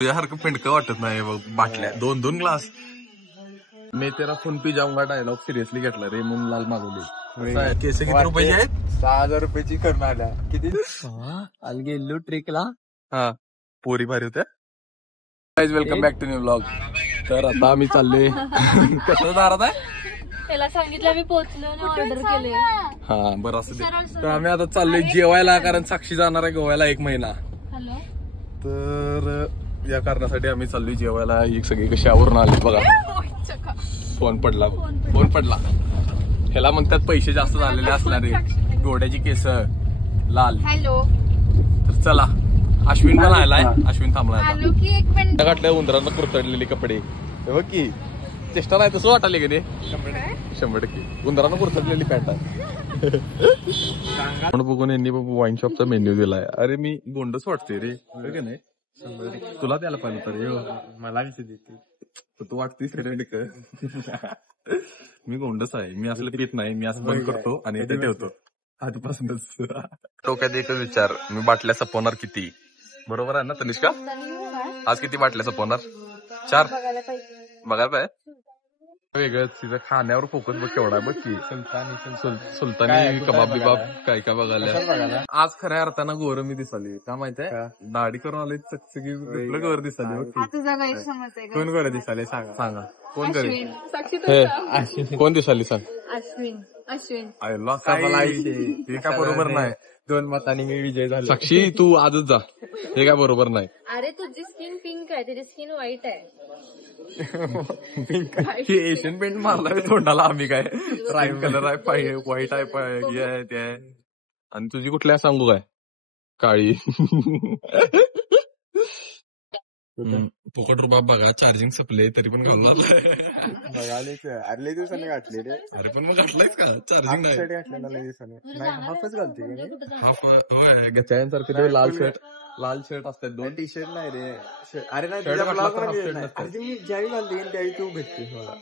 तुझ्यासारखं पिंडकं वाटत नाही बघ. बाटल्या 2-2 ग्लास. मी तेरा फोन पी जाऊंगा डायलॉग सिरियसली घेतला रे म्हणून लाल मागवली. केस किती रुपयाची आहेत? 6,000 रुपयाची करून आल्या. किती आल गेलो ट्रिकला. हा पोरी भारी होत्या. Welcome back to new blog. तर आता आम्ही चाललोय कसं दारात आहे त्याला सांगितलं मी पोहोचलो ऑर्डर केले. हा बरं असं दे. तर आम्ही आता चाललोय जेवायला कारण साक्षी जाणार आहे गोव्याला 1 महिना. हॅलो. तर या कारणासाठी आम्ही चाललोय जेवायला. ही सगळी कशी आवरून आली बघा. फोन पडला. ह्याला म्हणतात पैसे जास्त झालेले असणारे. गोड्याची केस लाल. हॅलो. तर चला अश्विन पण आलाय. अश्विन थांबलाय हॅलो की 1 मिनिट. घातल्या उंदरांना कुरतडलेले कपडे. हे बघ की चेष्टा नाही तसं वाटायला की नाही 100% उंदरांना कुरतडलेली पॅन्ट आहे. बघून यांनी वाईन शॉपचा मेन्यू दिलाय. अरे मी गोंडच वाटते रे का नाही. तुला द्यायला पाहिजे तर मला देते तू वाटतेस रे. मी गोंडच आहे. मी असलं पित नाही. मी असं बंद करतो आणि ते ठेवतो आधीपासूनच. डोक्यात एकच विचार मी बाटल्या सपवणार किती. बरोबर आहे ना तनिष्का. आज किती बाटल्या सपवणार? 4 बघायला पाहिजे. वेगळंच तिचं खाण्यावर फोकस बघ केवढा. बघ की सुलतानी कबाब बिबाब काय काय बघायला. आज खऱ्या अर्थानं गोर मी दिसाली का माहितीये. दाढी करून आली चकचकी गोर दिसाली. तुझा गैरसमज आहे. कोण कोण दिसाले सांगा कोण करेल. साक्षी कोण दिसाली सांग. अश्विन. हे काय बरोबर नाही. 2 मतांनी मी विजय झालो. साक्षी तू आजच जा. हे काय बरोबर नाही. अरे तुझी स्किन पिंक आहे तुझी स्किन व्हाईट आहे. एशियन पेंट मारलाय तोंडाला आम्ही काय. राईम कलर आहे व्हाईट आहे हे आहे ते आहे. आणि तुझी कुठल्या सांगू काय काळी. फुकट रुबाब बघा. चार्जिंग संपले तरी पण अरले दिवसाने घातले रे. अरे पण मग घातलायच का चार्जिंग नाही. घातलेला दिवसाने नाही हाफच घालते. हाफ होय गच्चायांसारखे ते लाल शर्ट असतात 2 टी शर्ट नाही रे. अरे नाही शर्ट घातला तर हाफ शर्ट मी नसतं. ज्यावेळी घालते त्यावेळी तू भेटतेस मला.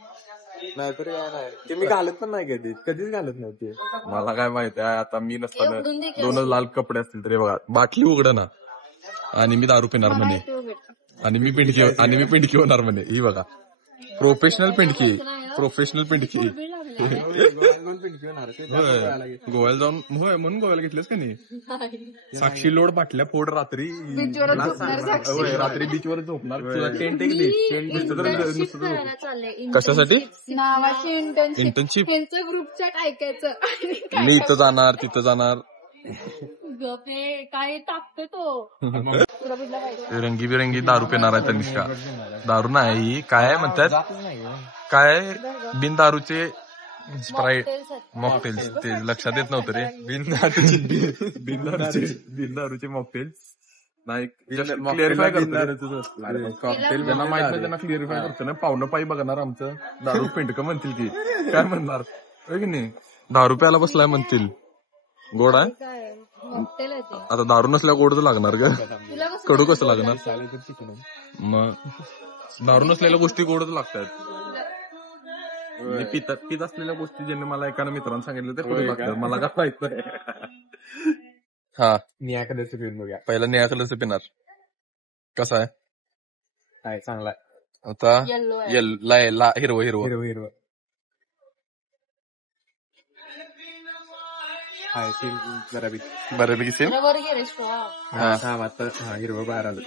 नाहीतर काय नाही ते मी घालत पण नाही कधीच घालत नव्हते. मला काय माहिती आहे आता मी नसताना 2 लाल कपडे असतील तरी बघा. बाटली उघड ना आणि मी दारू पिणार म्हणे. आणि मी पिंडकी होणार म्हणे. ही बघा प्रोफेशनल पिंडकी. गोव्याला जाऊन होय म्हणून गोव्याला घेतलेस का नाही. साक्षी लोड बाटल्या फोड रात्री बीचवर झोपणार. तुला टेंट एक दे. कशासाठी नावाची इंटर्नशिप. यांचं ग्रुप चॅट ऐकायचं. मी इथं जाणार तिथं जाणार. गपे काय टाकतो तो. रंगीबिरंगी दारू पिणार आहे तनिष्का. दारू नाही काय म्हणतात काय बिन दारूचे स्प्राईट मॉकटेल्स. ते लक्षात येत नव्हतं रे. बिन दारूचे मॉकटेल्स नाही. क्लिअरिफाय करतो त्यांना माहित नाही. त्यांना क्लिअरिफाय करतो ना. पाहुणं पायी बघणार आमचं दारू पिंडकं म्हणतील की काय म्हणणार की नाही. दारू प्यायला बसलाय म्हणतील. गोड आहे आता. दारू नसल्या गोड तर लागणार ग. कडू कसं लागणार. मग दारू नसलेल्या गोष्टी गोडच लागतात. पित असलेल्या गोष्टी ज्यांनी मला एका मित्रांनी सांगितलं ते कडू लागतात. मला काय माहित नाही. हा निळ्या कलरचं पिऊन बघूया. पहिला निळ्या कलरचं पिणार. कसा आहे चांगला आता. येल्लो हिरवं हिरवं बऱ्यापैकी सेम. हिरवं बाहेर आलं.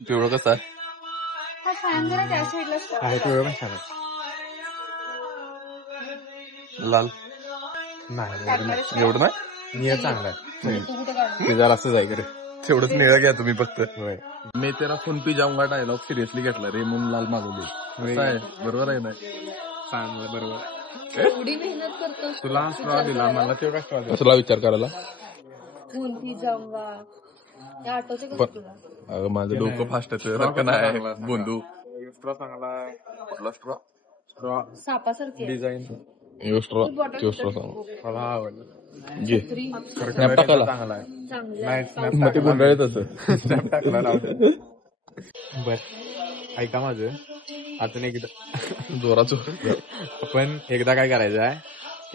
पिवळं कसं आहे. पिवळं पण छान लाल नाही. एवढं नाही. निळं चांगला ते जरा असं जाय रे. तेवढंच निळं घ्या तुम्ही फक्त. मी तेरा फोन पी जाऊंगा डायलॉग सिरियसली घेतला रे म्हणून लाल मागवली. बरोबर आहे ना. चांगलं बरोबर. एवढी मेहनत करतो. तुला स्ट्रॉ दिला मला तेवढा स्ट्रॉ दिला. तुला विचार करायला माझं डोकं फास्ट आहे. बोंदू स्ट्रॉ चांगला. स्ट्रॉ सापासारखी डिझाईन स्ट्रॉ सांग. मला आवडलं. घे टाकायला चांगला आहे. मग ते गुंडाळत असं स्नॅप टाकला राहू. बर ऐका माझं अजून एकदा जोराचं. आपण एकदा काय करायचं आहे.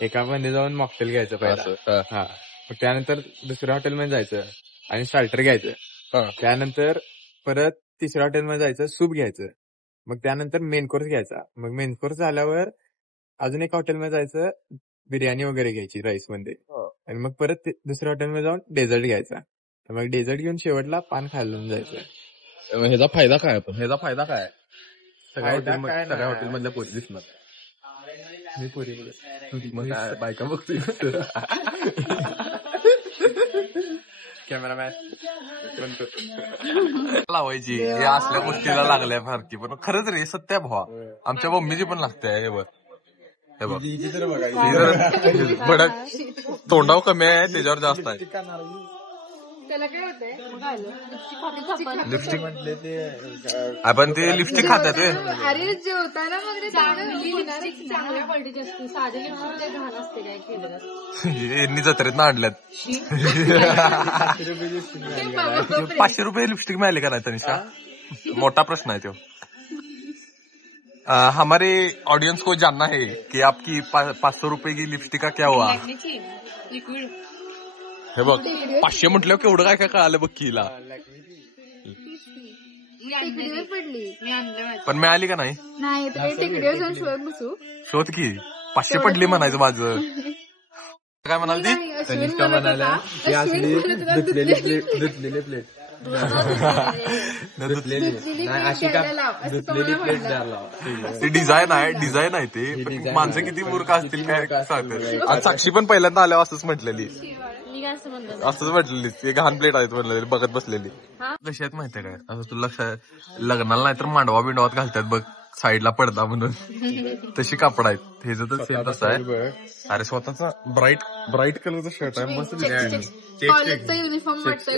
एका मध्ये जाऊन मॉकटेल घ्यायचं पहिला. हा मग त्यानंतर दुसऱ्या हॉटेलमध्ये जायचं आणि स्टार्टर घ्यायचं हा. त्यानंतर परत तिसऱ्या हॉटेलमध्ये जायचं, सूप घ्यायचं. मग त्यानंतर मेन कोर्स घ्यायचा. मग मेन कोर्स झाल्यावर अजून एक हॉटेलमध्ये जायचं, बिर्याणी वगैरे घ्यायची राईस मध्ये. आणि मग परत दुसऱ्या हॉटेलमध्ये जाऊन डेझर्ट घ्यायचा. तर मग डेझर्ट घेऊन शेवटला पान खायला जायचं. ह्याचा फायदा काय पण ह्याचा फायदा काय फायदा काय नाही. सगळ्या हॉटेलमधल्या पोरी दिसणार मी पुरी बोलत. मग काय बायका बघतोय कॅमेरामॅन लावायची हे असल्या गोष्टीला लागल्या फारकी पण खरंच रे सत्य भावा आमच्या मम्मीची पण लागते हे बघ हे बघ ही जरा भडक तोंडाव कमी आहे त्याच्यावर जास्त आहे त्याला काय होतंय लिपस्टिक आपण ते लिपस्टिक खातात अरे जेवताना मग ते चांगल्या क्वालिटीची असते साधी लिपस्टिक घाण असते काय केलं यांनी जत्रेत आणल्यात 500 रुपये लिपस्टिक मिळाले का नाही तनिषा मोठा प्रश्न आहे तो हमारे ऑडियंस को जानना है कि आपकी 500 रुपये की लिपस्टिक का क्या हुआ लिक्विड हे बघ 500 म्हटल्यावर केवढं काय काय कळालं बघ कीला पडली मी आणलं पण मिळाली का नाही नाही टेकडीवर जाऊन शोध बसू शोध की 500 पडली म्हणायचं माझं काय म्हणाल ती तनिष्का म्हणाला की असली धुतलेली प्लेट अशी का धुतलेली प्लेट द्यायला ती डिझाईन आहे ते माणसं किती मूर्ख असतील काय सांगतात आणि साक्षी पण पहिल्यांदा आल्यावर असंच म्हटलेली असंच म्हटलेली ते घाण प्लेट आहेत म्हटलेली बघत बसलेली कशी आहेत माहितीये काय असं तुला लग्नाला नाही तर मांडवा बिंडवात घालतात बघ साईडला पडदा म्हणून तशी कापड आहेत हे तर सेम तसं आहे अरे स्वतःचा ब्राईट कलरचा शर्ट आहे मस्त कॉलेजचा युनिफॉर्म वाटतोय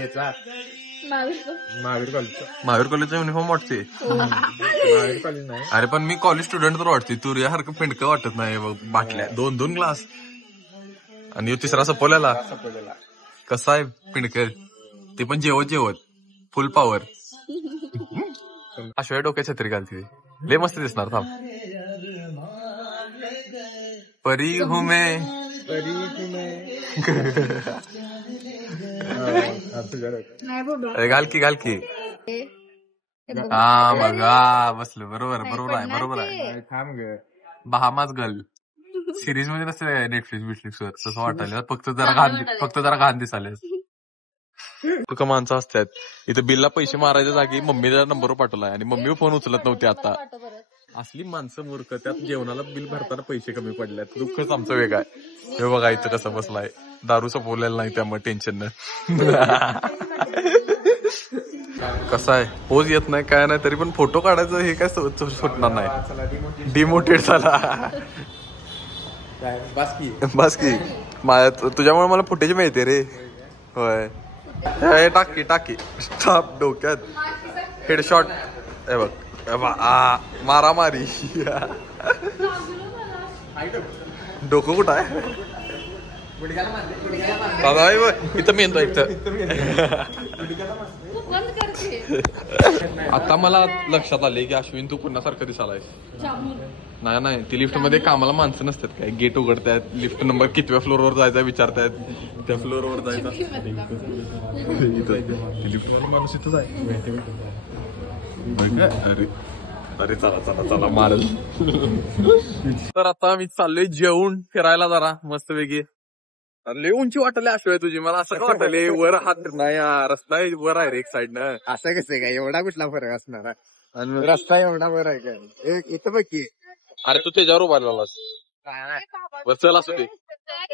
याचा महावीर कॉलेजचा युनिफॉर्म वाटते महावीर कॉलेज नाही अरे पण मी कॉलेज स्टुडंट तर वाटते तू यासारखं पिंडकं वाटत नाही बघ बाटल्या 2 ग्लास आणि तिसरा सपोल्याला कसा आहे पिंडकर ते पण जेवत फुल पॉवर अशा डोक्यात छत्री घालते लय मस्त दिसणार थांब परी हूं मैं अरे घाल की हा बघा बसलो बरोबर आहे थांब ग बहामाच गर्ल सिरीज मध्ये नसते नेटफ्लिक्स बिटफ्लिक्स वर तसं वाटायला फक्त जरा घाण दिसाले का माणसं असतात इथं बिलला पैसे मारायच्या जागी मम्मीच्या नंबरवर पाठवलाय आणि मम्मी फोन उचलत नव्हती आता असली माणसं मूर्ख त्यात जेवणाला बिल भरताना पैसे कमी पडल्यात दुःखच आमचं वेगळं आहे हे बघा इथं कसं बसलाय दारू संपवलेलं नाही त्यामुळे टेन्शन नाही कसं आहे पोज येत नाही काय नाही तरी पण फोटो काढायचं हे काय सुटणार नाही डिमोटेड झाला बस की तुझ्यामुळे मला फुटेज मिळते रे होय टाकी स्टॉप डोक्यात हेडशॉट हे बघ मारामारी डोकं कुठं आहे इथं मी येतो आता मला लक्षात आले की अश्विन तू पुन्हा सारखं दिसालायस नाही ती लिफ्ट मध्ये कामाला माणसं नसतात काय गेट उघडतायत लिफ्ट नंबर कितव्या फ्लोअरवर जायचा विचारतायत त्या फ्लोअरवर जायचा लिफ्ट मध्ये माणूस इथंच आहे अरे चला मारल तर आता मी चाललोय जेवून फिरायला जरा मस्त वेगळी लय उंची वाटले अश्वय तुझी मला असं का वाटले वर हात नाही रस्ता वर आहे रे एक साईडनं असं कसं काय एवढा कुठला फरक असणार आणि रस्ता एवढा वर आहे काय इथं बघ की अरे तू त्याच्यावर उभा राहिलास बस चल असू दे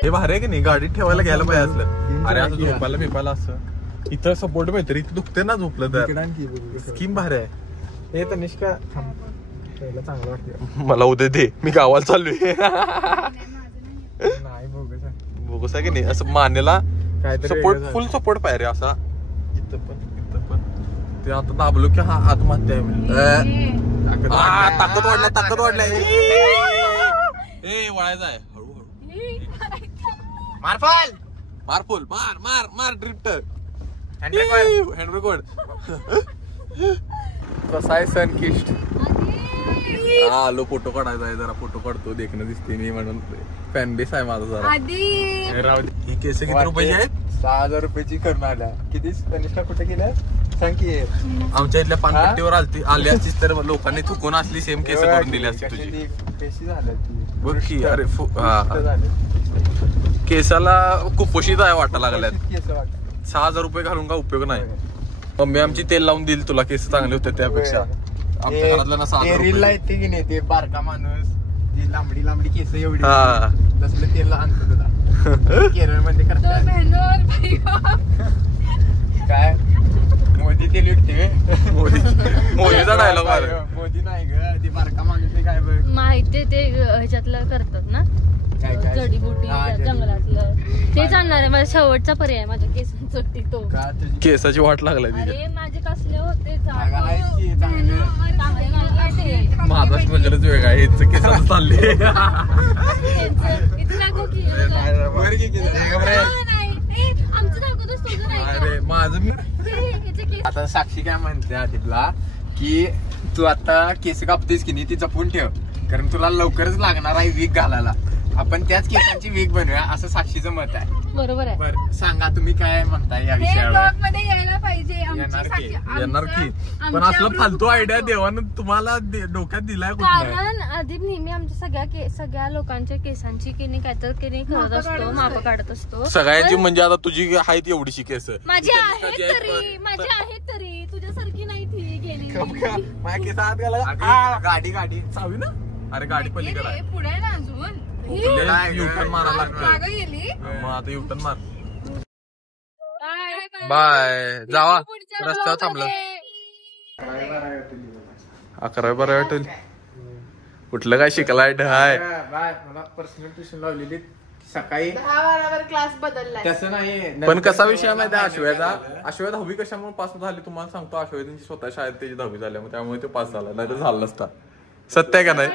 हे भारी आहे की नाही गाडीत ठेवायला घ्यायला पाहिजे असलं अरे असं झोपायला बिपायला असं इथं सपोर्ट मिळतं इथं दुखते ना झोपलं तर स्कीम भारी आहे हे तर निष्का चांगलं वाटतं मला उद्या दे मी गावाला चाललोय नाही बोगस आहे की नाही असं मानेला काहीतरी सपोर्ट फुल सपोर्ट पाहिजे असा इथं पण ते आता दाबलो की हा आत्महत्या ताकद वाढल्या ए वळायचा आहे हळूहळू मार ड्रिफ्ट हँड रेकॉर्ड कसा आहे सनकिस्ट आलो फोटो काढायचा आहे जरा फोटो काढतो देखणं दिसते मी म्हणून फॅन बेस आहे माझा जरा आधी ही केस किती रुपयाची आहेत 6,000 रुपयाची करून आल्या. किती तनिष्का कुठे गेल्या सांग की. आमच्या इथल्या पानपट्टीवर आली असतीस तर लोकांनी चुकून असली सेम केस करून दिली असती तुझी. कशी झाल्या ती बघ की. अरे झाले केसाला कुपोषित आहे वाटा लागल्यात. केस वाटत 6,000 रुपये घालून का उपयोग नाही. मम्मी आमची तेल लावून देईल तुला, केस चांगले होते त्यापेक्षा. आमच्या घरातल्या ना 6,000 रीलला रुपये. येते की नाही ते बारका माणूस ती लांबडी लांबडी केस एवढी हा. तसलं तेल आणतो तुला केरळ मध्ये तो करतात. बहनोर भाई काय मोदी तेल विकते. मोदीचा डायलॉग मोदी नाही ग, ती बारका माणूस आहे काय बघ. माहिती ते ह्याच्यातलं करतात ना, काय? जडीबुटी हा, जडीबुटी. जंगलातलं तेच आणणार आहे. माझा शेवटचा पर्याय माझ्या केसांसाठी तो. का तुझी केसाची वाट लागलाय तिथे. अरे माझे कसले होते जागा आहे की चांगलं. चांगले नाही ते. माझा स्ट्रगलच वेगळा आहे. हेच केसाला चालले. त्यांचं इथे दाखव की. वर घे की जरा. नाही. ए, आमचं दाखवतोस तुझं नाही का? अरे माझं मी हे, ह्याचे केस आता साक्षी काय म्हणते आदितला की तू आता केस कापतेस की नाही ती जपून ठेव, कारण तुला लवकरच लागणार आहे वीक घालायला. आपण त्याच केसांची वीक बनवूया असं साक्षीचं मत आहे. बरोबर आहे. बरं सांगा तुम्ही काय म्हणताय या हे विषयावर. ब्लॉग मध्ये यायला पाहिजे. येणार की, येणार की. पण असलं फालतू आयडिया देवानं तुम्हाला डोक्यात दिलाय कुठे. कारण आधी नेहमी आमच्या सगळ्या लोकांच्या केसांची किनी काहीतरी किनी करत असतो, माप काढत असतो. सगळ्यांची म्हणजे आता तुझी आहेत एवढीशी केस. माझी आहेत तरी तुझ्यासारखी नाही ती गेली. माझ्या केस हात घाला. गाडी चावी ना. अरे गाडी पलीकडे आहे. पुढे ना अजून युटर्न मारायला लागतं. मागं गेली. मग आता युटर्न मार. काय? बाय. जावा पुढच्या रस्त्यावर थांबलं. vlogमध्ये. 11-12 वाटेल. कुठलं काय शिकलाय ढाय. मला पर्सनल ट्युशन लावलेली सकाळी 10-12 क्लास बदललाय. तसं नाही. पण कसा विषय माहिती आहे आश्वेचा. आश्वेत 10वी कशामुळे पास झाली तुम्हाला सांगतो. आश्वेतांची स्वतः शाळेत त्याची 10वी झाली, मग त्यामुळे तो पास झाला, नाही तर झाला नसता. सत्य आहे का नाही.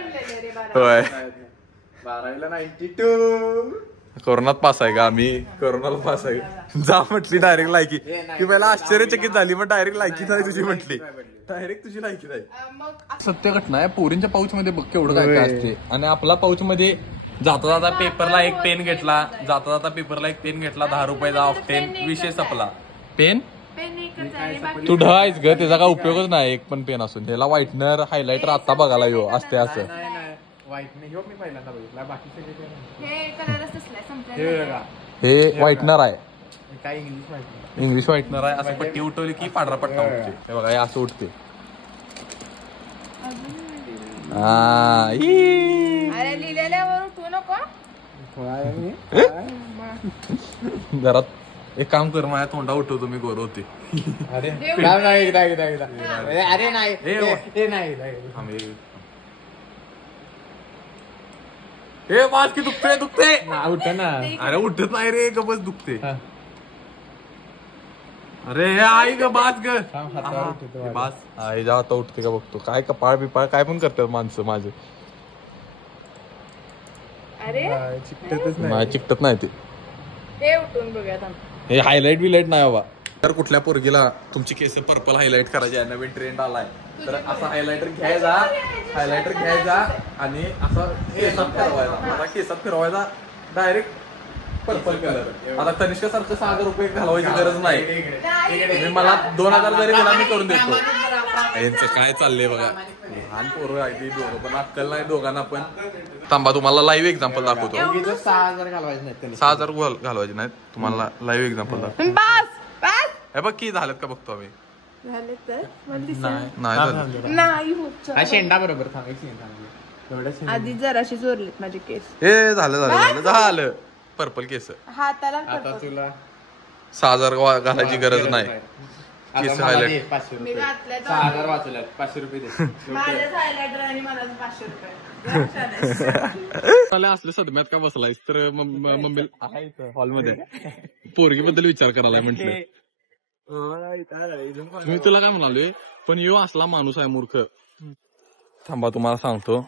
होय. 12वीला 92. कोरोनात पास आहे का आम्ही. कोरोनाला पास आहे. जा म्हटली डायरेक्ट लायकी. ती पहिला आश्चर्यचकित झाली, मग डायरेक्ट लायकी नाही तुझी म्हटली. डायरेक्ट तुझी लायकी नाही. सत्य घटना आहे. पोरींच्या पाऊच मध्ये बघ केवढं काय काय असते. आणि आपला पाऊच मध्ये जाता जाता पेपरला एक पेन घेतला, 10 रुपयाचा ऑफ 10 विषय संपला. पेन तू ढायच ग, त्याचा काय उपयोगच नाही एक पण पेन असून. त्याला व्हाईटनर हायलायटर आता बघायला येऊ असते असं. वाईट नाही मी पहिल्यांदा बघितला, बाकी सगळे हे कलरच असलाय, संपलाय. हे व्हाईटनर आहे. काय इंग्लिश माहिती नाही. इंग्लिश व्हाईटनर आहे. असं पट्टी उठवली की पांढरा पट्टा उठते. हे बघा हे असं उठते. अरे लिहिलेल्यावर उठवू नको. घरात एक काम कर, माझ्या तोंडा उठवतो मी गोर होते. अरे नाही अरे नाही हे नाही. हे वाच की दुखते उठ ना. अरे उठत नाही रे, गबस दुखते. अरे हे आई ग बास ग. बास आई जा आता उठते का बघतो. काय कपाळ बिपाळ काय पण करतात माणसं माझे. अरे चिकटतच नाही चिकटत नाही ते. हे उठून बघूया थांब. हे हायलाइट बिलाइट नाही बाबा. तर कुठल्या पोरगीला तुमची केस पर्पल हायलाइट करायची आहे, नवीन ट्रेंड आलाय, तर असा हायलायटर घ्यायचा आणि असं केसात फिरवायचा डायरेक्ट पर्पल कलर. आता तनिष्का सारखं 6,000 रुपये घालवायची गरज नाही. मला 2,000 जरी दिला मी करून देतो. यांचं काय चाललंय बघा. लहान पोरं आहे ती दोघं, पण अक्कल नाही दोघांना पण. थांबा तुम्हाला लाईव्ह एक्झाम्पल दाखवतो. 6,000 घालवायचे नाही. 6,000 घालवायचे नाहीत. तुम्हाला लाईव्ह एक्झाम्पल दाखवतो. हे बघ की झालेत का बघतो आम्ही. नाही झालं. नाही होत. हा शेंडा बरोबर थांबायची. आधी जराशी चोरलेत माझे केस. हे झालं पर्पल केस. हाताला आता तुला 6,000 घालायची गरज नाही. केस हायलाइट 500 मी रुपये. घातल्या 6,000 वाचवल्यात. 500 रुपये दे. माझ्याच हायलायटर आणि मला 500 रुपये. असले सदम्यात का बसलायस तर मम्मी हॉलमध्ये पोरगी बद्दल विचार करायला म्हटलं. मी तुला काय म्हणालोय, पण यो असला माणूस आहे मूर्ख. थांबा तुम्हाला सांगतो,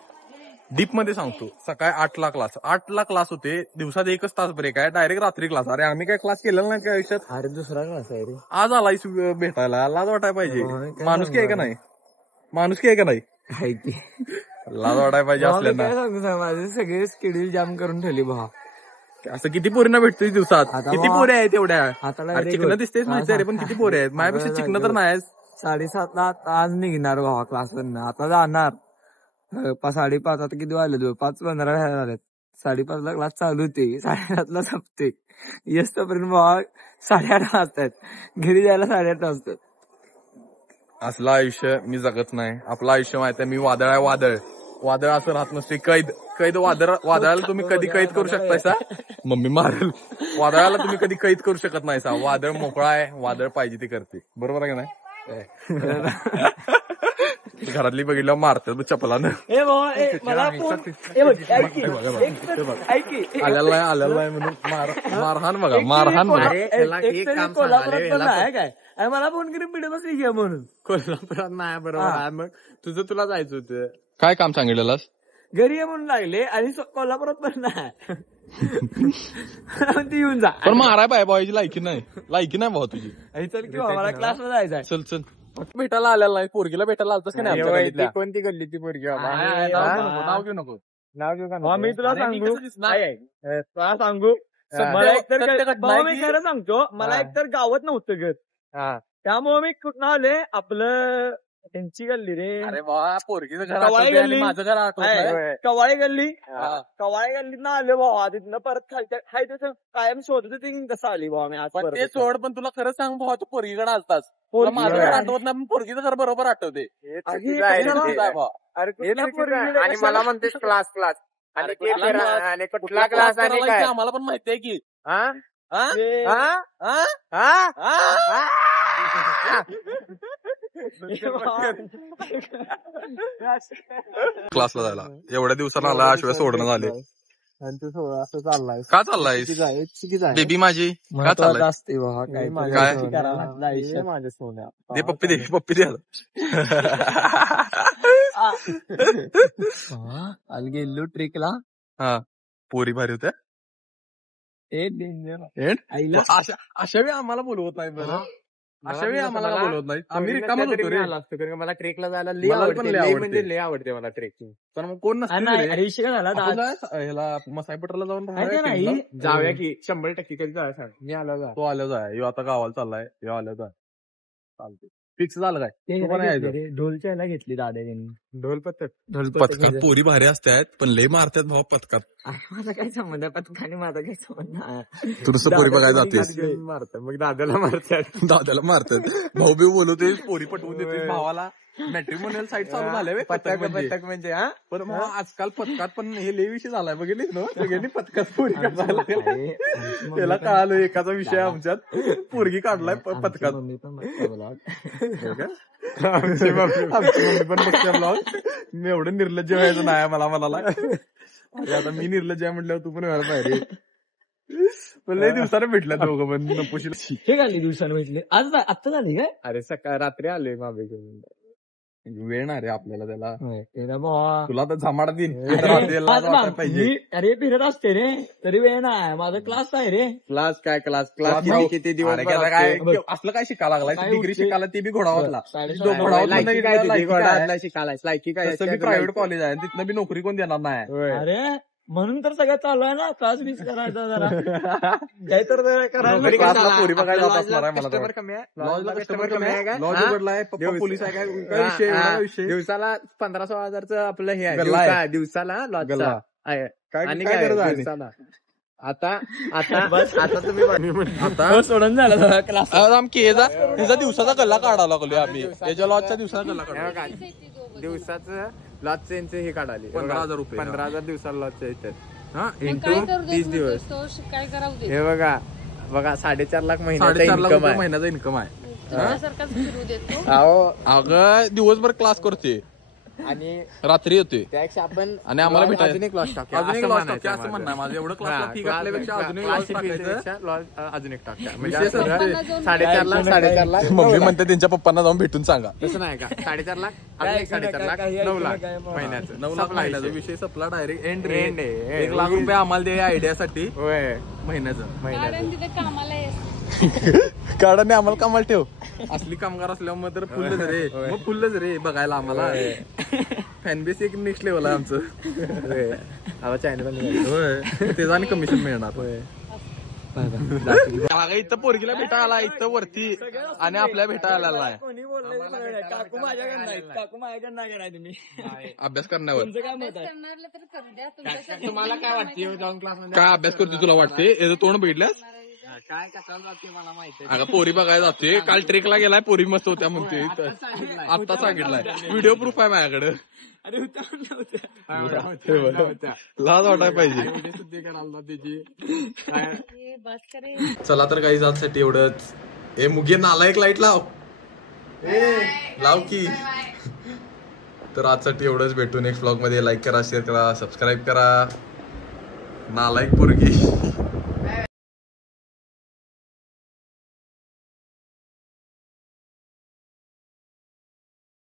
डीप मध्ये सांगतो. सकाळी 8ला क्लास होते. दिवसात 1च तास ब्रेक आहे. डायरेक्ट रात्री क्लास. अरे आम्ही काय क्लास केलेला नाही काय आयुष्यात. अरे दुसरा क्लास आहे रे. आज आलायस भेटायला, लाज वाटायला पाहिजे. माणुसकी आहे का नाही. लाज वाटायला पाहिजे असल्यांना. काय सांगू माझे सगळे शेड्यूल जाम करून ठेवली भावा. असं किती पोरींना भेटतोय दिवसात? आता किती बा- पोरे आहेत एवढ्या? हाताला अरे चिकन दिसतेच माहिती रे, पण किती पोरे आहेत? माझ्यापेक्षा चिकन तर नाही. 7:30 ला आज निघणार भावा क्लासमधनं. आता जाणार 5:30. आता किती वाजले? 5:15 झालेत. 5:30 ला क्लास चालू होते, 8:30 ला संपते. येस्तोपर्यंत भावा 8:30 वाजतात. घरी जायला 8:30 वाजतात. असलं आयुष्य मी जगत नाही. आपलं आयुष्य माहिती आहे, मी वादळ आहे. वादळ वादळ असं राहत नसते. कैद वादळाला तुम्ही कधी कैद करू शकतायसा? मम्मी मारेल. वादळाला तुम्ही कधी कैद करू शकत नाहीसा. वादळ मोकळा आहे, वादळ पाहिजे ते करते. बरोबर आहे का नाही? घरातली बघितल्यावर मारतात चपलानं. आलेला आहे म्हणून मारहाण बघा, मारहाण बघा. काय आणि मला फोन करून पिढे बसली घ्या म्हणून. कोल्हापुरात नाही बरोबर आहे. मग तुझं तुला जायचं होतं. काय काम सांगितलेलं? घरी ये म्हणून लागले आणि कोल्हापुरात पण नाही. ती येऊन जा. पण माराय पाय भावाची लायकी नाही भाऊ तुझी. आणि चल किंवा मला क्लासला जायचं आहे. चल भेटायला आलेला नाही. पोरगीला भेटायला आलतास का नाही आमच्या ती गल्लीतल्या? कोणती गल्ली ती पोरगी बाबा? नाव घेऊ नको. नाव घेऊ का भावा, मी तुला सांगू तुला सांगू मला एकतर सत्य घटना भावा, आहे मी की- खरं सांगतो, मला हा. एकतर गावात नव्हतं घर. हा. त्यामुळे मी कुठं आले आपलं त्यांची गल्ली रे. अरे बा पोरगीचं घर कवाळी आठवतंय आणि गल्ली. माझं घर आठवतंय. होय. कवाळे गल्ली. हा. कवाळे गल्लीत आले भावा. तिथनं परत खालच्या हाय तसं कायम शोधत होती कसं आली भावा मी आज पण परत. ते सोड, पण तुला खरं सांग भावा, तू पोरगीकडे आलतास. तुला पोरगी माझं होय. घर आठवत नाही, पण पोरगीचं घर बरोबर आठवते. हे अरे, चुकीचं आहे रे कशाला- ते. भावा. अरे हे कुठल्या चुकीचं आहे. पोरीला आणि कशाला- मला म्हणतेस क्लास आणि अरे ते कुठला फिरा- क्लास? आणि कुठला कुठला क्लास क्लास आणि करायला काय ते आम्हाला पण माहिती आहे की. हा? हा? ते- हा? हा? हा? हा? हा? क्लासला जायला एवढ्या दिवसाला आला, आशिवाय सोडणं झाले. आणि तू थोडं असं चाललाय. का चाललाय चुकीचं आहे. बेबी माझी? का महत्वाचं चाललाय? असते भावा हे काय माझ्या काय? सोन्या. करायला लागलं हे आयुष्यात. माझ्या सोन्या. दे पप्पी दे आज गेलो ट्रिकला. हा. पोरी भारी होत्या. ए डेंजर. एंड? आईला अशा वेळी आम्हाला बोलवत नाही बरं. अशा वेळी आम्हाला का बोलवत नाही? आम्ही पोरीला रिकामच तरी होतो मी रे. आलो असतो, कारण मला ट्रेकला जायला लई मला पण आवडते. लई लई आवडते. म्हणजे लई आवडते मला ट्रेकिंग. तर मग कोण नसतं नाही रे. विषय काय झाला आपल्याला ह्याला मसाई पटरला जाऊन राहायला नाही केलं. जाऊया की 100% कधी जाऊया सांग. मी आलो जा. तो आल्यावर जाय. ह्यो आता गावाला चाललाय. ह्यो आल्यावर जाय. चालते. फिक्स झालं काय? तू पण यायचं. ढोलच्या ह्याला घेतली दादाने. ढोल पथक. पथकात पोरी भारी असतात, पण लय मारतात भाऊ पथकात. माझा काय संबंध आहे पथकाने माझा काय संबंध आहे? तू नुसतं पोरी बघायला जातेस. मारतात मग दादाला मारतात. दादाला मारतात. भाऊ बी बोलवते, पोरी पटवून देते भावाला. मॅट्रिमोनियल साईट चालू झाल्या बे, पथक म्हणजे. पथक म्हणजे हा पण मग आजकाल पथकात पण हे लय विषय झालाय बघितलीस ना, सगळ्यांनी पथकात पोरी काढायला लागल्या. त्याला कळालं एकाचा विषय आमच्यात पोरगी काढलाय पथकात. मम्मी पण बघते vlog. हो का? आमची मम्मी पण बघते ब्लॉग. मी एवढं निर्लज्ज व्हायचं नाही मला म्हणाला. अरे आता मी निर्लज्ज आहे म्हटल्यावर तू पण व्हायला पाहिजे. पण लय दिवसानं भेटल्या दोघं पण नपुशीला. हे घाली दिवसानं भेटले आज आत्ता झाली काय? अरे सकाळ रात्री आलोय मागे घेऊन. वेळ नाही रे आपल्याला त्याला. तेरा भावा. तुला तर झमाडा देईन. पाहिजे. अरे फिरत असते रे तरी वेळ नाही माझा क्लास आहे रे. क्लास काय क्लास क्लास किती दिवस अरे काय असते? असलं काय शिकायला लागलाय? काय डिग्री होते? शिकायला ते बी घोडावतला. साडेसहा. घोडावत लायकी काय तुझी? लायकी काय? घोडावतला शिकायला लायकी काय? तसं बी प्रायव्हेट कॉलेज आहे तिथनं बी नोकरी कोण देणार नाही. होय. अरे म्हणून तर सगळं चालू आहे ना क्लास बीस करायचा जरा काही तर करायला नोकरी नको. क्लासला पोरी बघायला जात असणार आहे मला तर कस्टमर वाटतं. कमी आहे. लॉजला कस्टमर कस्टमर कमी आहे का? लॉज हा? उघडलाय, पप्पा दिवस- पोलीस आहे काय विषय हा, एवढा विषय. दिवसाला 15-16 हजारचं आपलं हे आहे. गल्ला आहे. दिवसाला लॉजचा गल्ला. आहे. काय आणि काय काय गरज आहे? दिवसाला आता तुम्ही आता सोडून झालं क्लास. आमकी ह्याचा दिवसाचा गल्ला काढायला लागलोय आम्ही. याच्या लॉजच्या दिवसाचा गल्ला हे काढला. बघा, दिवसाचं लॉजचं यांचं हे काढाले 15,000 रुपये. 15,000 दिवसाला लॉजचं येतात. हा मग इंटू काय करू 30 दे दिवस. तो काय करावं दे हे बघा 4.5 लाख महिन्याचा 4.5 लाख इन्कम रुपये आहे. महिन्याचा इन्कम आहे. तुझ्यासारखाच फिरू देतो. अहो अगं दिवसभर क्लास करते, आणि रात्री येते त्यापेक्षा आपण आणि आम्हाला lodge भेटायचं. अजून एक लॉज टाकूया. अजून एक असं लॉज म्हणायचं टाकूया असं म्हणणं आहे माझं. एवढं हा, क्लास फी घातल्यापेक्षा अजून एक लॉज टाकायचं. लॉज अजून एक टाकूया. म्हणजे विशेष असं असते. 4.5 लाख मम्मी म्हणते त्यांच्या पप्पांना जाऊन भेटून सांगा. तसं नाही का 4.5 लाख अजून एक 4.5 लाख 9 लाख महिन्याचं 9 लाख संपला महिन्याचा विषय. विषय संपला डायरेक्ट एंड End आहे. 1 लाख रुपये आम्हाला दे आयडियासाठी होय महिन्याचं. महिन्याचं कारण तिथे कामाला येस. काढाने आम्हाला कामाला ठेव. असली कामगार असल्यावर मग तर फुलच रे मग फुलच रे बघायला आम्हाला फॅनबेस एक नेक्स्ट लेवल आहे आमचं आता चॅनल होय त्याचं आणि कमिशन मिळणार इथं पोरगीला भेटा आला इथं वरती आणि आपल्या भेटा आलेला आहे कोणी बोलले काकू माझ्याकडे नाही काकू माझ्याकडे नाही कराय तुम्ही अभ्यास करण्यावर तुमचं काय मत आहे करणारला तर करू द्या तुमच्यासाठी तुम्हाला काय वाटते जाऊन क्लासमध्ये काय अभ्यास करते तुला वाटते याचं तोंड बघितल्यास काय कशाला जाते मला माहिती अगं पोरी बघायला जाते काल ट्रेकला गेलाय पोरी मस्त होत्या म्हणते आता सांगितलाय व्हिडिओ प्रूफ आहे माझ्याकडे अरे लाज वाटायला पाहिजे हे बस करे चला तर काही जातसाठी एवढंच ए मुगे नालायक लाईट लाव लाव की तर आजसाठी एवढंच भेटू नेक्स्ट ब्लॉग मध्ये लाईक करा शेअर करा सबस्क्राईब करा नालायक पोरगी